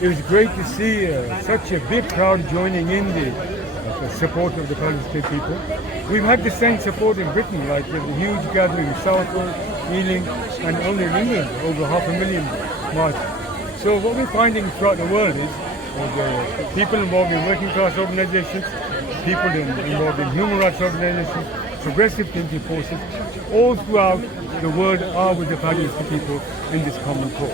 it was great to see such a big crowd joining in the support of the Palestinian people. We've had the same support in Britain, like the huge gathering in Southall, Ealing, and only in England, over 500,000 march. So what we're finding throughout the world is the people involved in working class organizations, people involved in human rights organizations, progressive thinking forces, all throughout the world are with the Palestinian people in this common cause.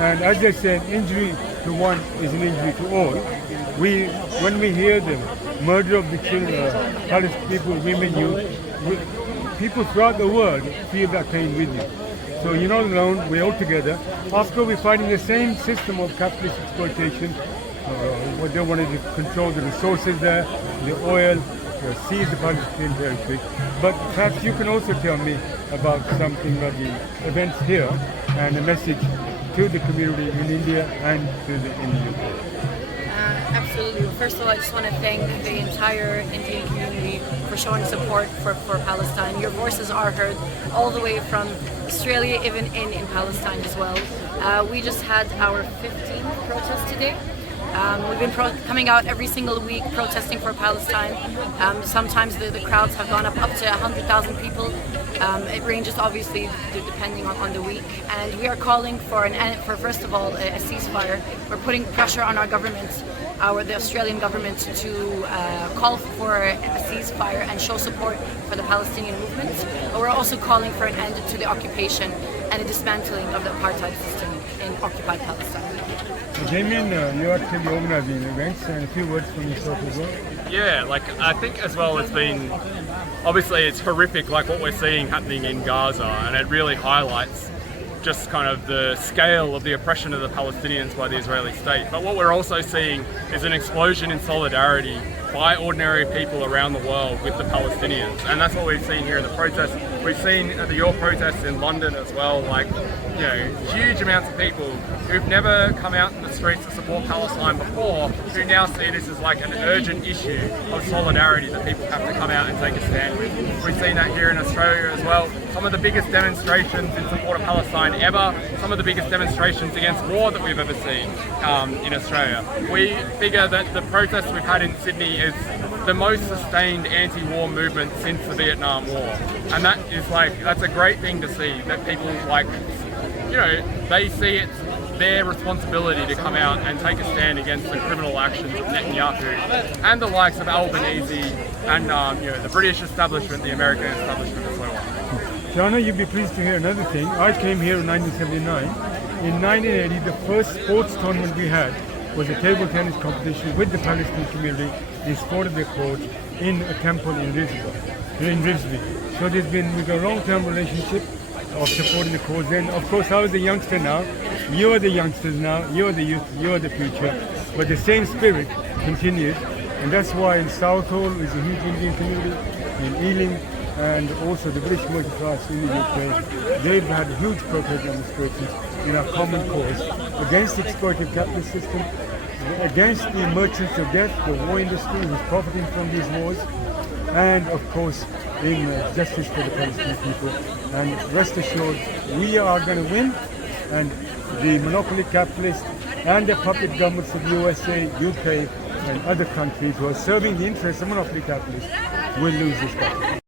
And as I said, injury to one is an injury to all. When we hear the murder of the children, Palestinian people, women, youth, people throughout the world feel that pain with you. So you're not alone, we're all together. After we're fighting the same system of capitalist exploitation, what they wanted to control the resources there, the oil, seize the Palestinian territory. But perhaps you can also tell me about something about the events here and a message to the community in India and in the UK. Absolutely. First of all, I just want to thank the entire Indian community for showing support for Palestine. Your voices are heard all the way from Australia, even in Palestine as well. We just had our 15th protest today. We've been coming out every single week protesting for Palestine. Sometimes the crowds have gone up to 100,000 people. It ranges obviously depending on the week. And we are calling for first of all, a ceasefire. We're putting pressure on our government, the Australian government, to call for a ceasefire and show support for the Palestinian movement. But we're also calling for an end to the occupation and a dismantling of the apartheid system in occupied Palestine. Damien, you're actually organizing events, and a few words from yourself as well. Yeah, I think as well it's been, obviously it's horrific what we're seeing happening in Gaza, and it really highlights just kind of the scale of the oppression of the Palestinians by the Israeli state. But what we're also seeing is an explosion in solidarity by ordinary people around the world with the Palestinians, and that's what we've seen here in the protests. We've seen your protests in London as well, huge amounts of people who've never come out in the streets to support Palestine before, who now see this as an urgent issue of solidarity that people have to come out and take a stand with. We've seen that here in Australia as well. Some of the biggest demonstrations in support of Palestine ever, some of the biggest demonstrations against war that we've ever seen in Australia. We figure that the protests we've had in Sydney is the most sustained anti-war movement since the Vietnam War. And that is that's a great thing to see, that people they see it's their responsibility to come out and take a stand against the criminal actions of Netanyahu and the likes of Albanese and the British establishment, the American establishment and so on. Jana, you'd be pleased to hear another thing. I came here in 1979. In 1980, the first sports tournament we had was a table tennis competition with the Palestinian community in sport of their court in a temple in Ribsby. So we've got a long-term relationship of supporting the cause. And of course, I was a youngster now. You are the youngsters now. You are the youth. You are the future. But the same spirit continues, and that's why in Southall is a huge Indian community, in Ealing, and also the British working class in the UK. They've had huge protest demonstrations in our common cause against the exploitative capitalist system, against the merchants of death, the war industry who's profiting from these wars, and of course in justice for the Palestinian people. And rest assured, we are going to win, and the monopoly capitalists and the puppet governments of USA, UK, and other countries who are serving the interests of monopoly capitalists will lose this battle.